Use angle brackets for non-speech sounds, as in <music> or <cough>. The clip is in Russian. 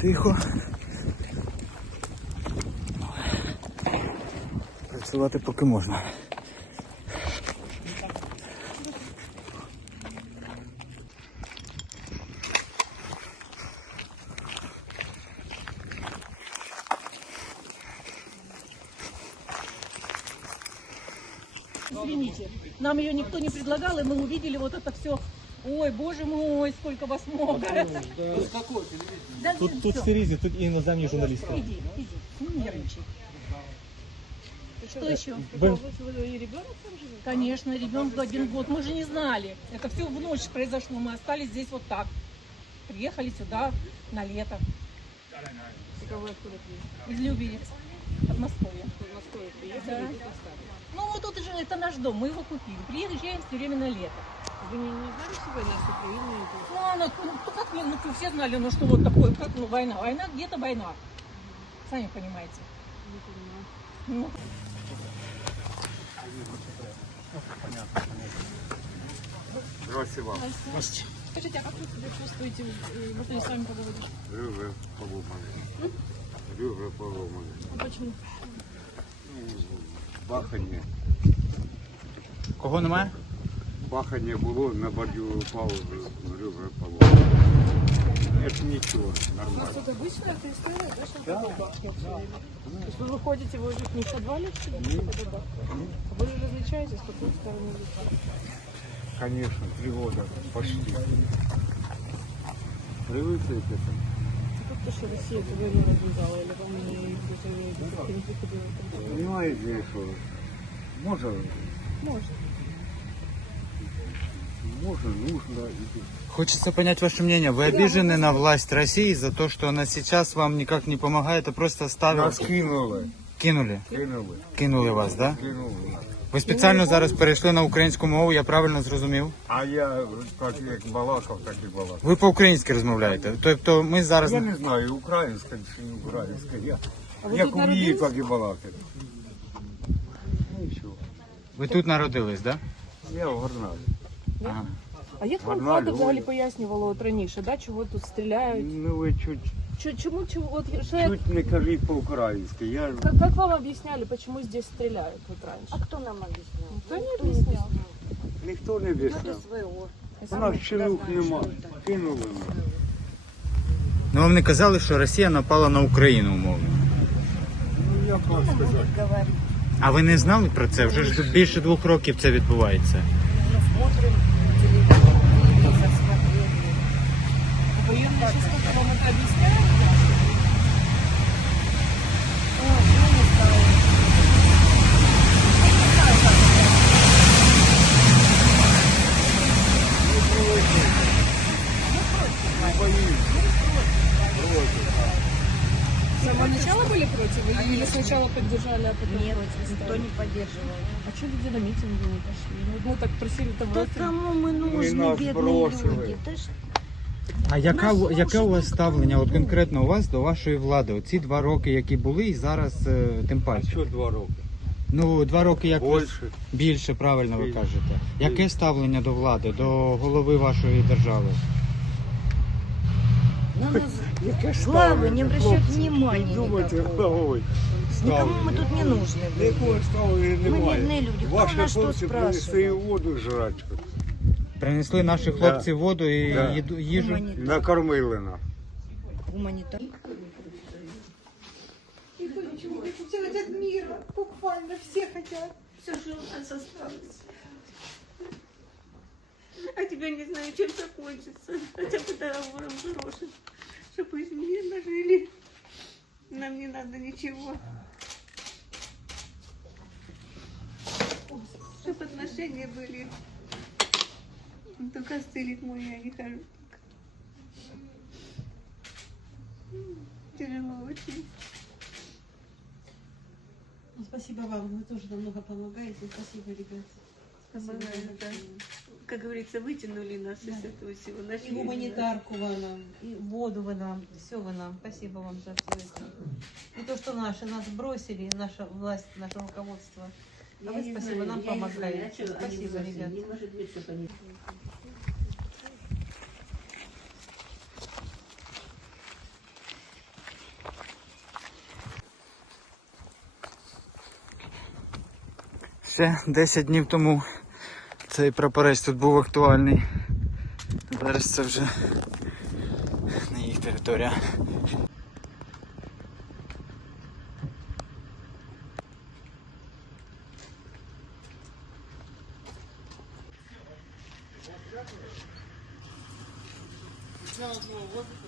Тихо. Працювати поки можна. Извините, нам ее никто не предлагал, и мы увидели вот это все. Ой, боже мой, сколько вас много. <laughs> Да, Тут, тут всё. все різні, тут і іноземні журналісти. Иди, иди, не нервничай. Что еще? Ви- Конечно, ребенку один год. Мы же не знали. Это все в ночь произошло. Мы остались здесь вот так. Приехали сюда на лето. Из Люберец. Подмосковья. Да. Ну вот тут же это наш дом, мы его купили. Приезжаем все время на лето. Вы не, не знали, что война с Украиной идет? Ну, она, ну, ну, как мне, ну, что, все знали, ну, что вот такое, как, ну, война. Война, где-то война. Сами понимаете. Не понимаю. Ну, Скажите, а как вы себя чувствуете? э, Вот я с вами поговорю. Ребра поломаны. Ребра поломаны. А почему? Бахання. Кого немає? Бахання було, на бордюр упав, ребра поломаны. Это ничего, нормально. Тут обычная эта история, да, что да, То есть вы выходите, вы живете не в подвале? Да. Вы же различаетесь, с какой стороны. Конечно, три года почти. Привыкли к этому. То, что Россия эту войну развязала, или вам не приходило? Понимаете, что можно, Может. можно, нужно. Хочется понять ваше мнение. Вы обижены на власть России за то, что она сейчас вам никак не помогает, а просто оставила? Нас кинули, Кинули? кинули, Кинули вас, да? кинули. Ви спеціально зараз перейшли на українську мову, я правильно зрозумів? А я так як балакав, так і балакав. Ви по-українськи розмовляєте. Тобто ми зараз. Я не знаю, українська чи не українська. Я, як умію, так і. Ну і що? Ви тут народились, да? Я в Горналі. Ага. А як вам влада взагалі Оля. пояснювала от раніше, да, чого тут стріляють? Ну ви чуть, Чо- Чому, чому, от, що я- чуть не кажіть по-українськи. Я как, как вам объясняли, почему здесь стреляют вот раньше? А кто нам объяснял? Никто не объяснял. ніхто не об'ясняв. СВО. У нас чинух нема. Кинули нас. Ну вам не казали, що Росія напала на Україну, умовно. Ну як вам сказати? Говорит, А ви не знали про це? Вже ж тут більше двох років це відбувається. мы смотрим Военные сейчас вам это объясняют? О, я не знаю. С самого начала были против или, сначала поддержали, а потом Нет, против никто не поддерживал. А что люди на митинги не пошли? Ну, мы так просили там Да кому мы нужны, нас бедные бросили. люди? Да ж- А яка, яке у вас ставлення, от конкретно у вас до вашої влади? Оці два роки, які були, і зараз е, тим А паче. що два роки? Ну, два роки як ви- Більше. більше, правильно ви Більше. кажете. Яке ставлення до влади, до голови вашої держави? На нас Яке главы не обращают внимания Думайте никакого. головою. Никому мы тут не нужны были. Якого ставлення немає. бідні люди. Хто Ваші нас що хлопці принесли спрашував? воду жрати. Принесли наші хлопці воду і Да. їду- їжу. Гуманитар- Накормили нас. Гуманитар. Все хотят мира, буквально все хотят. Все, что у нас осталось. А теперь не знаю, чем закончится. Хотя бы договором хорошим. Чтобы из мирно жили. Нам не надо ничего. Чтобы отношения были. ну, Только стылить мой я не хожу. Тяжело очень. Спасибо вам, вы тоже нам много помогаете. Спасибо, ребят. Помогаю, да. Как говорится, вытянули нас из этого всего. И Нашли гуманитарку вы нам, и воду вы нам, все вы нам. Спасибо вам за все это. И то, что наши нас бросили, наша власть, наше руководство. А вы спасибо, нам помогаете. Спасибо, ребята. Ще 10 днів тому цей прапорець тут був актуальний. Зараз це вже не їх територія. 笑死我！我。